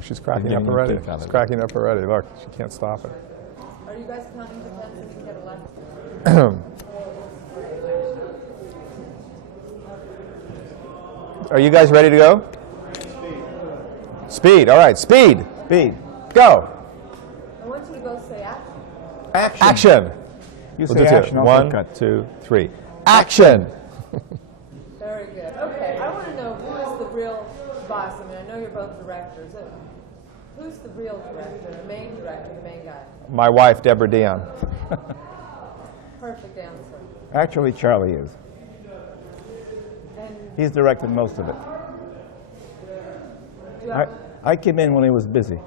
She's cracking up already. She's cracking up already. Look, she can't stop it. Are you guys counting the pens so you can get a left? Are you guys ready to go? Speed. All right, speed. Speed. Go. I want you to go say action. Action. Action. You say action. One, two, three. Action. Very good. Okay, I want to know who is the real boss. I mean, I know you're both directors. Who's the real director, the main guy? My wife, Deborah Dion. Perfect answer. Actually, Charlie is. And He's directed most of it. I came in when he was busy.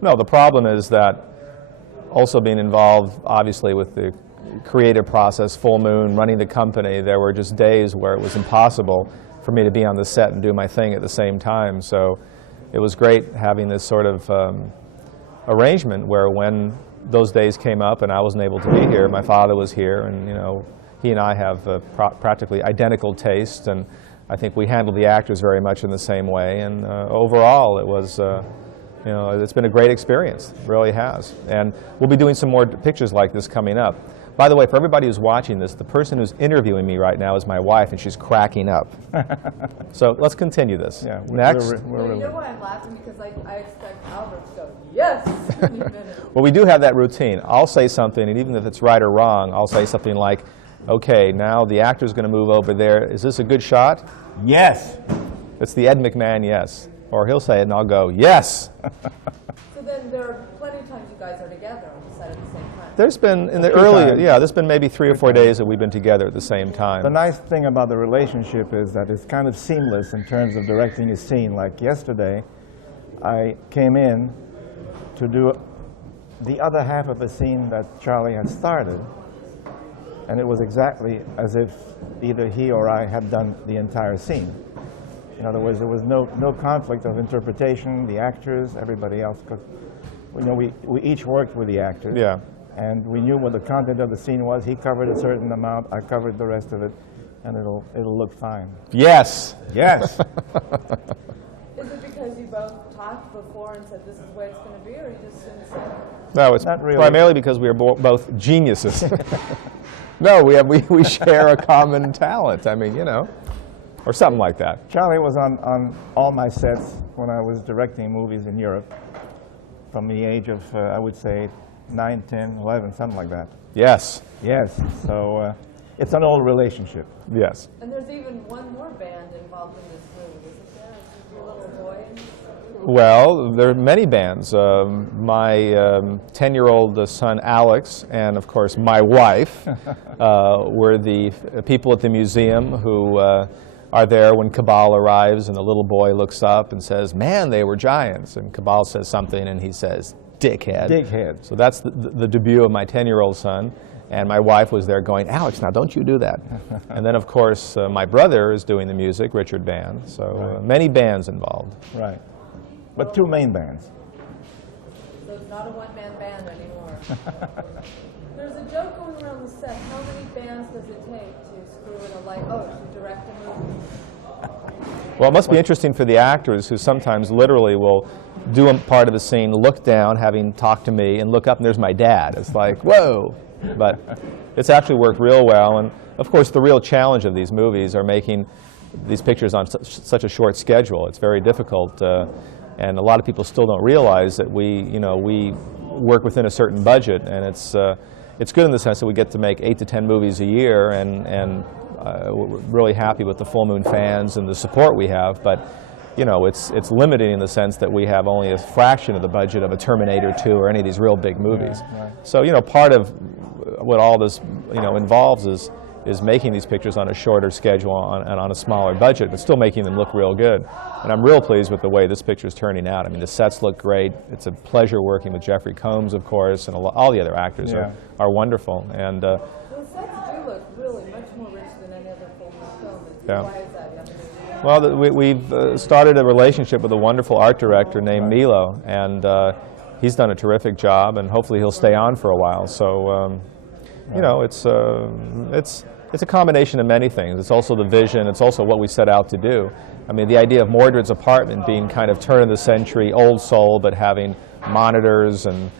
No, the problem is that also being involved, obviously, with the creative process, Full Moon, running the company, there were just days where it was impossible for me to be on the set and do my thing at the same time. So it was great having this sort of arrangement where when those days came up and I wasn't able to be here, my father was here, and he and I have practically identical tastes, and I think we handled the actors very much in the same way. And overall, it was, it's been a great experience. It really has. And we'll be doing some more pictures like this coming up. By the way, for everybody who's watching this, the person who's interviewing me right now is my wife, and she's cracking up. So let's continue this. Yeah, Next. you know why I'm laughing? Because I expect Albert to go, yes, any minute. Well, we do have that routine. I'll say something, and even if it's right or wrong, I'll say something like, okay, now the actor's going to move over there. Is this a good shot? Yes. It's the Ed McMahon yes. Or he'll say it, and I'll go, yes. So then there are plenty of times you guys are together on the set at the same time. There's been, in the early, there's been maybe 3 or 4 days that we've been together at the same time. The nice thing about the relationship is that it's kind of seamless in terms of directing a scene. Like yesterday, I came in to do the other half of a scene that Charlie had started, and it was exactly as if either he or I had done the entire scene. In other words, there was no conflict of interpretation. The actors, everybody else, because we each worked with the actors. Yeah. And we knew what the content of the scene was. He covered a certain amount. I covered the rest of it, and it'll look fine. Yes. Yes. Is it because you both talked before and said this is the way it's going to be, or you just didn't say? No, it's Not really. primarily because we are both geniuses. No, we share a common talent. I mean, or something like that. Charlie was on all my sets when I was directing movies in Europe from the age of, I would say, 9, 10, 11, something like that. Yes. Yes. So it's an old relationship. Yes. And there's even one more band involved in this movie, isn't there? Is your little boy in this movie? Well, there are many bands. My 10-year-old son, Alex, and of course my wife were the people at the museum who are there when Cabal arrives, and the little boy looks up and says, "Man, they were giants." And Cabal says something, and he says, "Dickhead." Dickhead. So that's the debut of my 10-year-old son. And my wife was there going, "Alex, now don't you do that." And then, of course, my brother is doing the music, Richard Band. So many bands involved. Right. But 2 main bands. So it's not a one-man band anymore. There's a joke going around the set. How many bands does it take to screw in to direct a movie? Well, it must be interesting for the actors who sometimes literally will do a part of the scene, look down, having talked to me, and look up, and there's my dad. It's like, whoa. But it's actually worked real well. And, of course, the real challenge of these movies are making these pictures on such a short schedule. It's very difficult. And a lot of people still don't realize that we work within a certain budget. And it's good in the sense that we get to make 8 to 10 movies a year, and we're really happy with the Full Moon fans and the support we have. But it's limiting in the sense that we have only a fraction of the budget of a Terminator 2 or any of these real big movies. Yeah, right. So part of what all this involves is making these pictures on a shorter schedule and on a smaller budget, but still making them look real good. And I'm real pleased with the way this picture is turning out. I mean, the sets look great. It's a pleasure working with Jeffrey Combs, of course, and all the other actors are wonderful. And The sets do look really much more rich than any other Full Moon film. Yeah. Why is that? well, we've started a relationship with a wonderful art director named Milo, and he's done a terrific job, and hopefully he'll stay on for a while. So, it's It's a combination of many things. It's also the vision. It's also what we set out to do. I mean, the idea of Mordrid's apartment being kind of turn-of-the-century, old soul, but having monitors and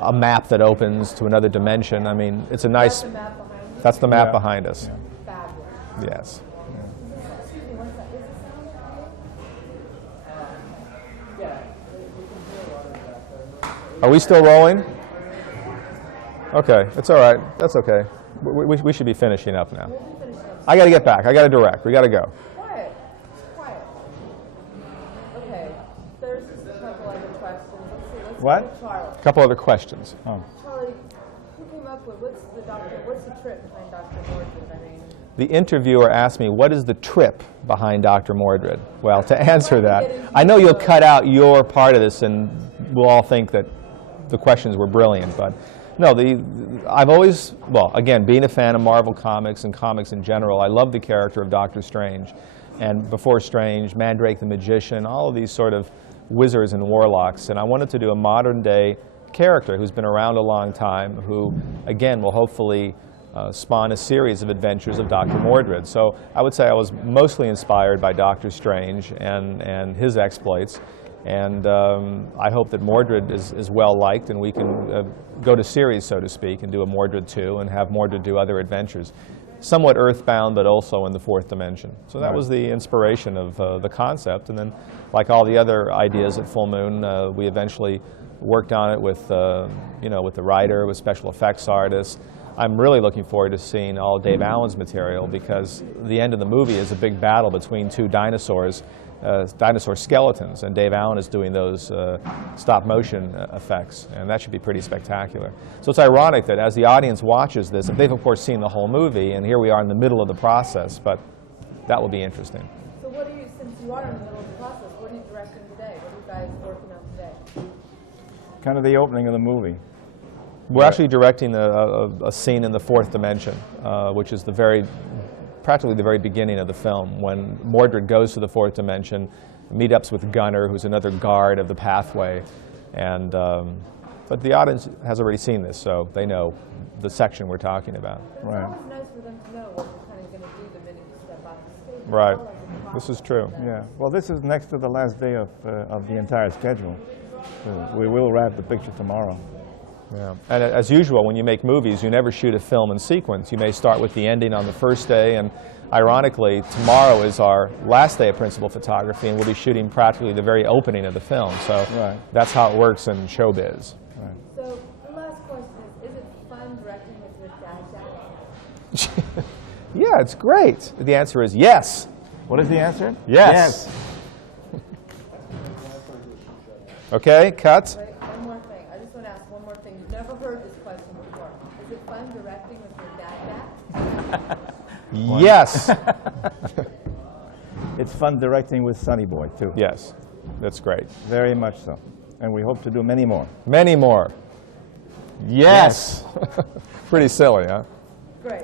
a map that opens to another dimension. I mean, it's a nice... That's the map behind you? That's the map Yeah. behind us. Fabulous. Yes. Excuse me, one sec. Is the sound okay? Are we still rolling? Okay, it's all right. That's okay. We should be finishing up now. We'll be finishing up. I got to get back. I got to direct. We got to go. Quiet. Quiet. Okay. There's just a couple other questions. Let's see. Let's What? go to Charlie. A couple other questions. Oh. Charlie, who came up with what's the trip behind Dr. Mordrid? I mean, The interviewer asked me, what is the trip behind Dr. Mordrid? Well, to answer that, I know you'll cut out your part of this and we'll all think that the questions were brilliant, but no, I've always, well, again, being a fan of Marvel Comics and comics in general, I love the character of Doctor Strange. And before Strange, Mandrake the Magician, all of these sort of wizards and warlocks. And I wanted to do a modern day character who's been around a long time, who, again, will hopefully spawn a series of adventures of Dr. Mordrid. So I would say I was mostly inspired by Doctor Strange and his exploits. And I hope that Mordrid is well liked and we can go to series, so to speak, and do a Mordrid 2 and have Mordrid do other adventures. Somewhat earthbound, but also in the fourth dimension. So that was the inspiration of the concept. And then, like all the other ideas at Full Moon, we eventually worked on it with, with the writer, with special effects artists. I'm really looking forward to seeing all Dave Allen's material because the end of the movie is a big battle between two dinosaurs, dinosaur skeletons, and Dave Allen is doing those stop-motion effects, and that should be pretty spectacular. So it's ironic that as the audience watches this, if they've of course seen the whole movie, and here we are in the middle of the process, but that will be interesting. so what are you, since you are in the middle of the process, what are you directing today? What are you guys working on today? Kind of the opening of the movie. We're actually directing a scene in the fourth dimension, which is practically the very beginning of the film, when Mordrid goes to the fourth dimension, meetups with Gunner, who's another guard of the pathway, and but the audience has already seen this, so they know the section we're talking about. But Right. it's always nice for them to know what you're kind of going to do the minute you step off the stage. Right. It's all like a This is process. true. Yeah. Well, this is next to the last day of the entire schedule. So we will wrap the picture tomorrow. Yeah. And as usual, when you make movies, you never shoot a film in sequence. You may start with the ending on the first day, and ironically, tomorrow is our last day of principal photography, and we'll be shooting practically the very opening of the film. So Right. that's how it works in showbiz. Right. So the last question is it fun directing with your dad? Yeah, it's great. The answer is yes. What is the answer? Yes. Okay, cut. Wait, one more thing. I just want to ask one more thing. You've never heard this question before. Is it fun directing with your dad back? Yes. It's fun directing with Sonny Boy, too. Yes, that's great. Very much so. And we hope to do many more. Many more. Yes. Pretty silly, huh? Great.